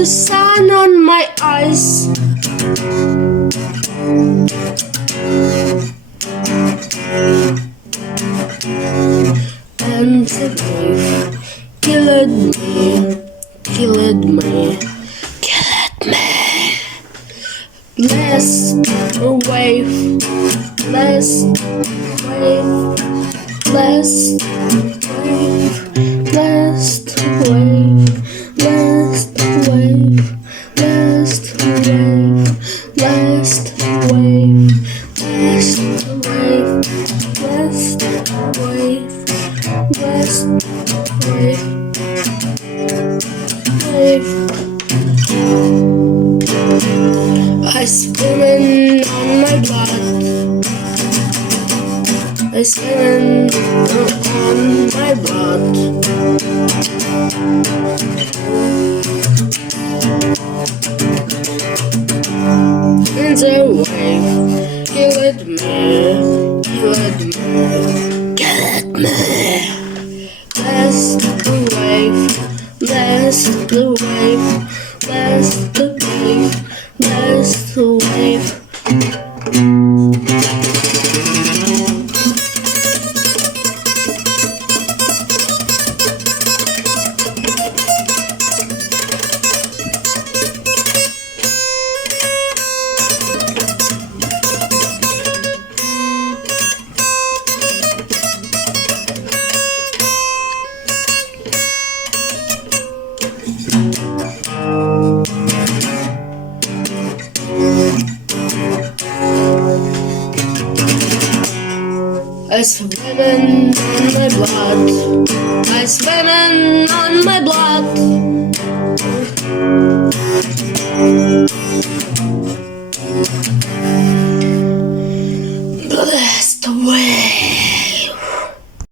the sun on my eyes. And the wave killed me, killed me, killed me. Last wave, last wave, last wave, last wave, last wave, last wave, last wave, last wave, last wave, last wave, wave. I swimming on my blood. I swimming on my blood. And the wave killed me, killed me, killed me. Last the wave, last the wave, last the wave, last the wave. I swimming on my blood. I swimming on my blood.